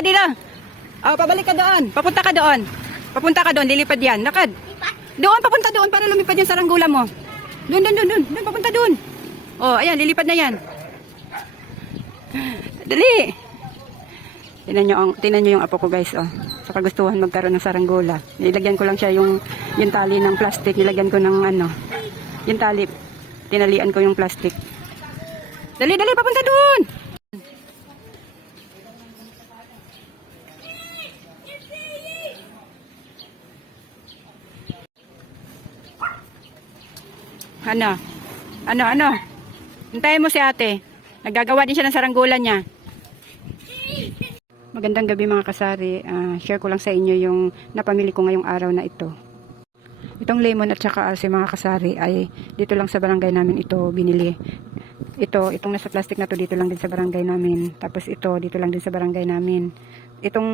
lakad dito. Oh, pabalik ka doon. Papunta ka doon. Papunta ka doon, lilipad yan. Lakad. Doon, papunta doon para lumipad yung saranggula mo. Doon, doon, doon, doon. Doon, papunta doon. Oh, ayan, lilipad na yan. Dali. Tingnan nyo, ang, tingnan nyo yung apo ko guys, oh. Sa kagustuhan magkaroon ng saranggola. Nilagyan ko lang siya yung, yung tali ng plastic. Nilagyan ko ng ano, yung tali. Tinalian ko yung plastic. Dali, dali, papunta doon. Ano? Ano, ano? Hintayin mo si ate. Naggagawa din siya ng saranggola niya. Magandang gabi mga kasari. Ah, share ko lang sa inyo yung napamili ko ngayong araw na ito. Itong lemon at saka alse mga kasari ay dito lang sa barangay namin ito binili. Ito, itong nasa plastic na to dito lang din sa barangay namin. Tapos ito dito lang din sa barangay namin. Itong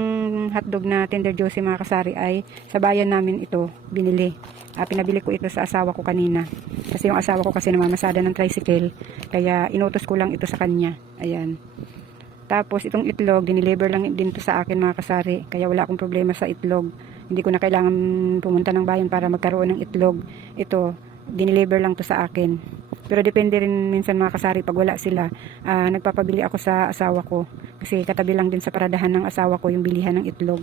hotdog na Tender Josie mga kasari ay sa bayan namin ito binili. Ah, pinabili ko ito sa asawa ko kanina. Kasi yung asawa ko kasi namamasada ng tricycle. Kaya inutos ko lang ito sa kanya. Ayan. Tapos itong itlog, diniliver lang din to sa akin mga kasari. Kaya wala akong problema sa itlog. Hindi ko na kailangan pumunta ng bayan para magkaroon ng itlog. Ito, diniliver lang to sa akin. Pero depende rin minsan mga kasari pag wala sila. ah, nagpapabili ako sa asawa ko. Kasi katabi lang din sa paradahan ng asawa ko yung bilihan ng itlog.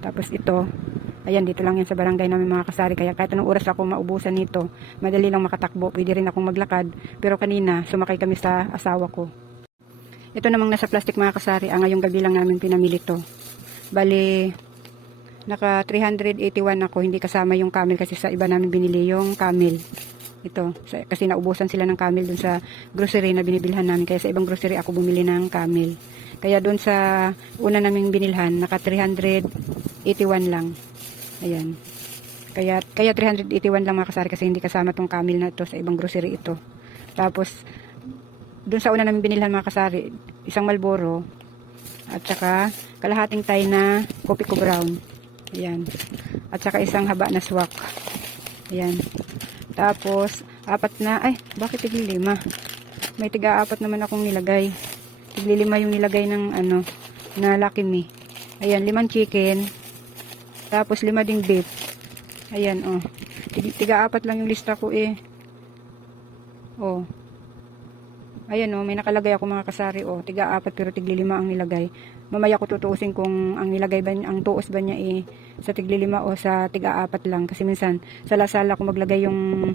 Tapos ito, ayan dito lang yan sa barangay namin mga kasari. Kaya kahit anong oras ako maubusan nito, madali lang makatakbo. Pwede rin akong maglakad. Pero kanina, sumakay kami sa asawa ko. Ito namang nasa plastic mga kasari, ang ngayong gabi lang namin pinamili to. Bali, naka 381 ako, hindi kasama yung camel kasi sa iba namin binili yung camel. Ito, kasi naubusan sila ng camel dun sa grocery na binibilhan namin. Kaya sa ibang grocery ako bumili ng camel. Kaya dun sa una naming binilhan, naka 381 lang. Ayan. Kaya, kaya 381 lang mga kasari kasi hindi kasama tong camel na ito sa ibang grocery ito. Tapos, doon sa una namin binilhan mga kasari, isang Malboro at saka kalahating tay na kopi ko brown. Ayan. At saka isang haba na swak. Ayan. Tapos, apat na, ay, bakit tigli lima? May tiga apat naman akong nilagay. Tigli lima yung nilagay ng ano, na Lucky Me. Ayan, limang chicken. Tapos lima ding beef. Ayan, oh. Tig- Tiga apat lang yung lista ko eh. Oh. Ayan oh, may nakalagay ako mga kasari oh, tiga apat pero tigli lima ang nilagay. Mamaya ko tutuusin kung ang nilagay ba ang tuos ba niya eh sa tigli lima o sa tiga apat lang kasi minsan sala-sala ko maglagay yung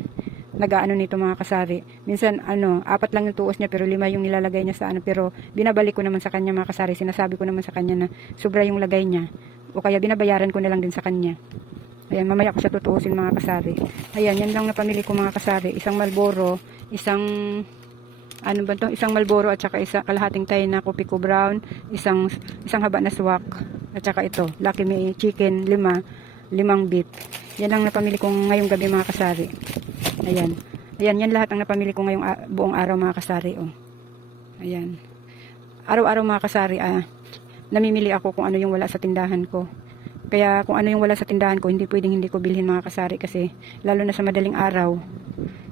nagaano nito mga kasari. Minsan ano, apat lang yung tuos niya pero lima yung nilalagay niya sa ano pero binabalik ko naman sa kanya mga kasari. Sinasabi ko naman sa kanya na sobra yung lagay niya o kaya binabayaran ko na lang din sa kanya. Ayan, mamaya ko siya tutuusin mga kasari. Ayan, yan lang na pamili ko mga kasari. Isang Malboro, isang ano ba to? Isang Malboro at saka isa kalahating tayo na kopi ko brown, isang isang haba na swak at saka ito, Lucky Me chicken, lima, limang beef. Yan lang napamili ko ngayong gabi mga kasari. Ayan. Ayan, yan lahat ang napamili ko ngayong a- buong araw mga kasari. Oh. Ayan. Araw-araw mga kasari, ah, namimili ako kung ano yung wala sa tindahan ko. Kaya kung ano yung wala sa tindahan ko, hindi pwedeng hindi ko bilhin mga kasari kasi lalo na sa madaling araw,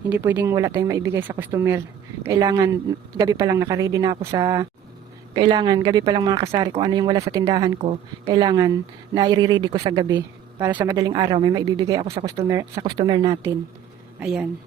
hindi pwedeng wala tayong maibigay sa customer. Kailangan, gabi pa lang nakaready na ako sa kailangan, gabi pa lang mga kasari kung ano yung wala sa tindahan ko, kailangan na i-ready ko sa gabi para sa madaling araw may maibibigay ako sa customer sa customer natin. Ayan.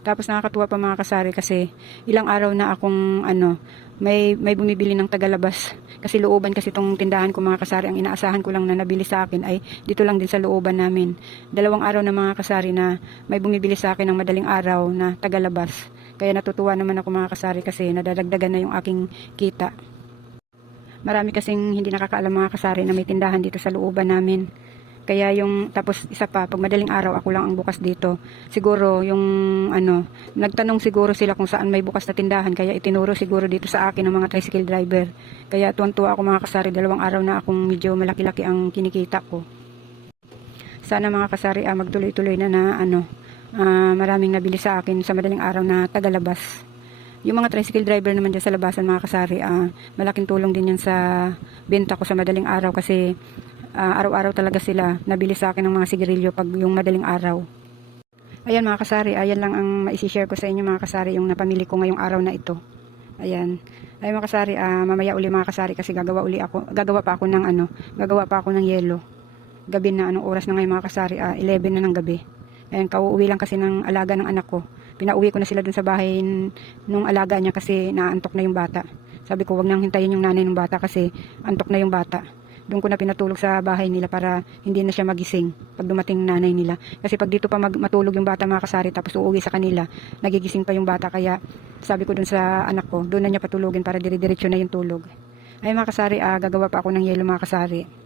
Tapos nakakatuwa pa mga kasari kasi ilang araw na akong ano, may may bumibili ng tagalabas. Kasi looban kasi itong tindahan ko mga kasari ang inaasahan ko lang na nabili sa akin ay dito lang din sa looban namin. Dalawang araw na mga kasari na may bumibili sa akin ng madaling araw na tagalabas kaya natutuwa naman ako mga kasari kasi nadadagdagan na yung aking kita marami kasing hindi nakakaalam mga kasari na may tindahan dito sa looban namin kaya yung, tapos isa pa, pag madaling araw ako lang ang bukas dito. Siguro yung, ano, nagtanong siguro sila kung saan may bukas na tindahan. Kaya itinuro siguro dito sa akin ng mga tricycle driver. Kaya tuwan-tuwa ako mga kasari, dalawang araw na akong medyo malaki-laki ang kinikita ko. Sana mga kasari, ah, magtuloy-tuloy na na, ano, ah, maraming nabili sa akin sa madaling araw na tagalabas. Yung mga tricycle driver naman dyan sa labasan mga kasari, ah, malaking tulong din yan sa benta ko sa madaling araw kasi ah, araw-araw talaga sila nabili sa akin ng mga sigarilyo pag yung madaling araw. Ayan mga kasari, ayan lang ang maisishare ko sa inyo mga kasari yung napamili ko ngayong araw na ito. Ayan. Ay mga kasari, ah, mamaya uli mga kasari kasi gagawa uli ako, gagawa pa ako ng ano, gagawa pa ako ng yelo. Gabi na, anong oras na ngayon mga kasari, ah, 11 na ng gabi. Ayan, kauuwi lang kasi ng alaga ng anak ko. Pinauwi ko na sila dun sa bahay nung alaga niya kasi naantok na yung bata. Sabi ko, wag nang hintayin yung nanay ng bata kasi antok na yung bata. Doon ko na pinatulog sa bahay nila para hindi na siya magising pag dumating nanay nila. Kasi pag dito pa mag- matulog yung bata mga kasari tapos uuwi sa kanila, nagigising pa yung bata. Kaya sabi ko dun sa anak ko, doon na niya patulogin para dire-diretso na yung tulog. Ay mga kasari, ah, gagawa pa ako ng yelo mga kasari.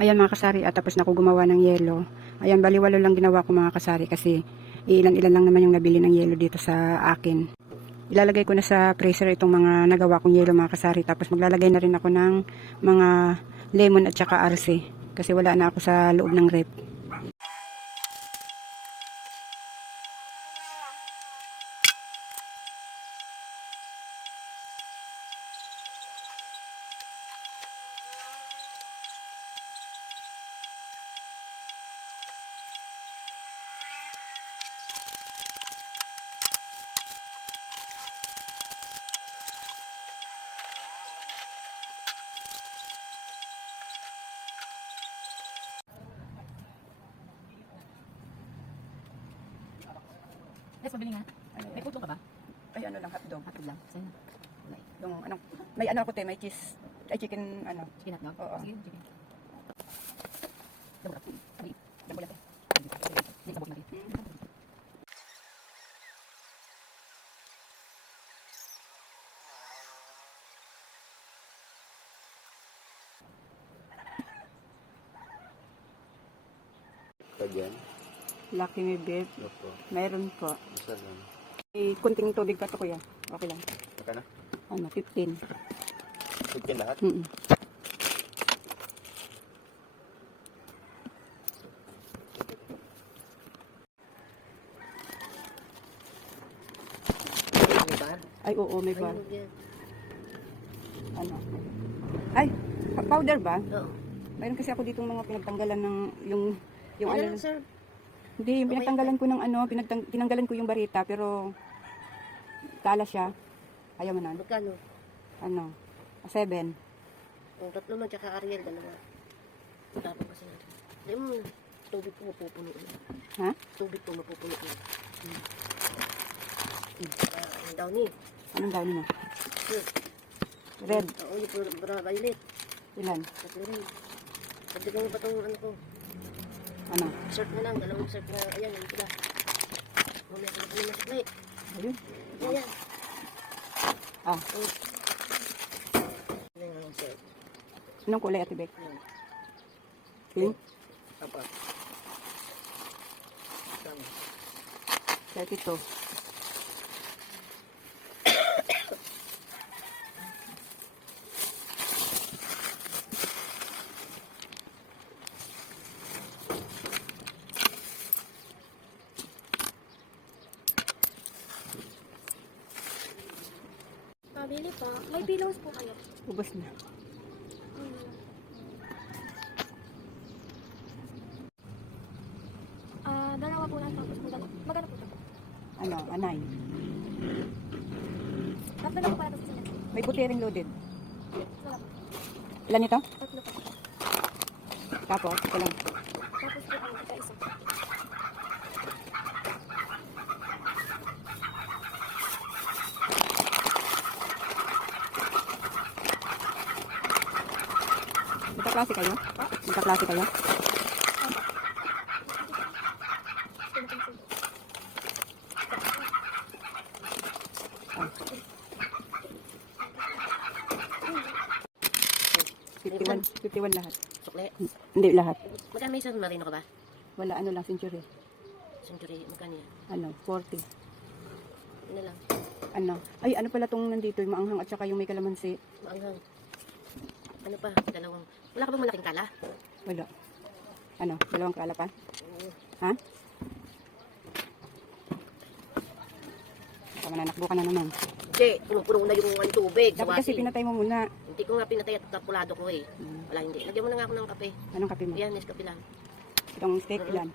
Ayan mga kasari, at tapos na ako gumawa ng yelo. Ayan, baliwalo lang ginawa ko mga kasari kasi ilan-ilan lang naman yung nabili ng yelo dito sa akin. Ilalagay ko na sa freezer itong mga nagawa kong yelo mga kasari. Tapos maglalagay na rin ako ng mga lemon at saka arse. Kasi wala na ako sa loob ng rep. Yes, mabili nga. May puto ka ba? Ay, ano lang, hotdog. Hotdog lang. Sa'yo na. Yung, ano, may ano ako te, may cheese. Ay, chicken, ano. Chicken hotdog? Oo. Sige, chicken. Damo lang. Sabi. Damo lang. Hindi natin. Ka dyan? Lucky me beef. Opo. Mayroon po. Isa lang. Eh, kunting tubig pa to kuya. Okay lang. Saka na? Ano, 15. Chicken lahat? Mm bar? Ay, oo, may Ay, bar. Ano? Ay, pa- powder ba? Oo. Mayroon kasi ako ditong mga pinagtanggalan ng yung yung Ano ano. lang, sir? Hindi, yung pinagtanggalan ko ng ano, pinagtang, tinanggalan ko yung barita pero tala siya. Ayaw mo nun. Magkano? Ano? 7. Kung tatlo man, tsaka Ariel, dalawa. Tapos kasi natin. Hindi mo, tubig ko mapupuno na. Ha? Tubig ko mapupuno na. Hmm. Ah, ang daw ni. Anong gawin mo? Hmm. Red. Oo, yung violet. Ilan? Tatlo rin. Pagdagan mo ba itong ano ko? Ano? Shirt na lang, dalawang shirt na, ayan, yung pila. Mamaya ko na po masakli. Ayun. Ayan. Ah, Ano yung shirt? anong kulay ate Beck? Ayan. Pink? Apat. Tama. 32. Pa. May pillows po kayo. Ubus na. Ah, dalawa po lang tapos magano. Magano po ito? Ano, anay. Tatlo na po para sa sila. May puti ring loaded. Ilan ito? Tatlo po. Tapos, ito lang. Tapos po ang isa-isa. Magkaklase kayo? Magkaklase kayo? Fifty-one, 51 lahat. Sukle. Hindi lahat. Magkano may isang marino ka ba? Wala, ano lang, century. Century, magkano yan? Ano, 40. Ano lang? Ano? Ay, ano pala tong nandito, yung maanghang at saka yung may kalamansi. Maanghang. Ano pa? Dalawang. Wala ka bang malaking kala? Wala. Ano, dalawang kala pa? Oo. Ha? Tama na, nakbo ka na naman. Hindi, puno-puno na yung ano, tubig. sa Dapat kasi pinatay mo muna. Hindi ko nga pinatay at tapulado ko eh. Hmm. Wala hindi. Lagyan mo na nga ako ng kape. Anong kape mo? Yan, Nescafe lang. Itong steak, ilan?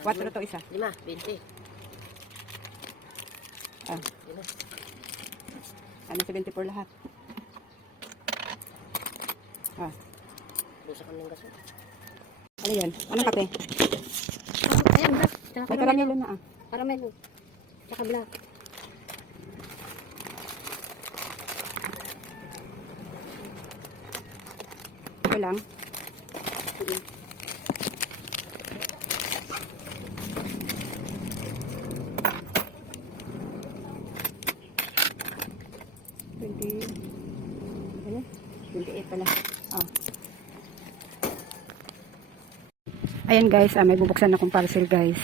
4 to isa. Lima, 20. Ah, ano, 74 lahat. Ah, Busa kami ng gas. ano yan? Anong kape? Ayan. Tsaka May karamelo na ah. Caramel. Tsaka black. Ito lang. Twenty, ano? 28 pala. Ah. Ayan guys, ah, may bubuksan akong parcel guys.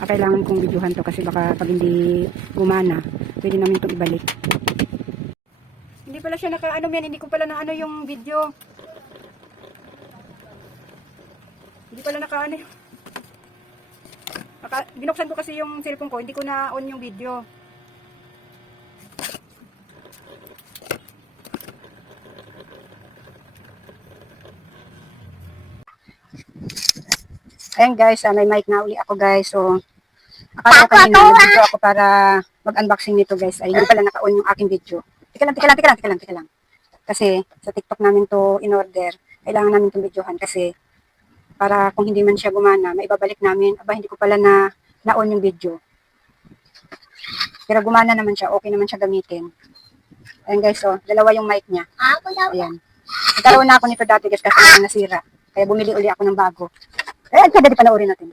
Ah, kailangan kong videohan to kasi baka pag hindi gumana, pwede namin itong ibalik. Hindi pala siya naka-ano yan, hindi ko pala na ano yung video. Hindi pala naka-ano yun. Naka, binuksan ko kasi yung cellphone ko, hindi ko na on yung video. Ayan guys, ah, may mic na uli ako guys. So, akala ko kanina nag-video ako para mag-unboxing nito guys. Ay, hindi pala naka-on yung aking video. Tika lang, tika lang, tika lang, tika lang, tika lang. Kasi sa TikTok namin to in-order. Kailangan namin itong videohan kasi para kung hindi man siya gumana, maibabalik namin. Aba, hindi ko pala na na-on yung video. Pero gumana naman siya, okay naman siya gamitin. Ayan guys, oh, dalawa yung mic niya. Ayan. Nagkaroon na ako nito dati guys kasi nasira. Kaya bumili uli ako ng bago. Eh, pwede pa panoorin natin.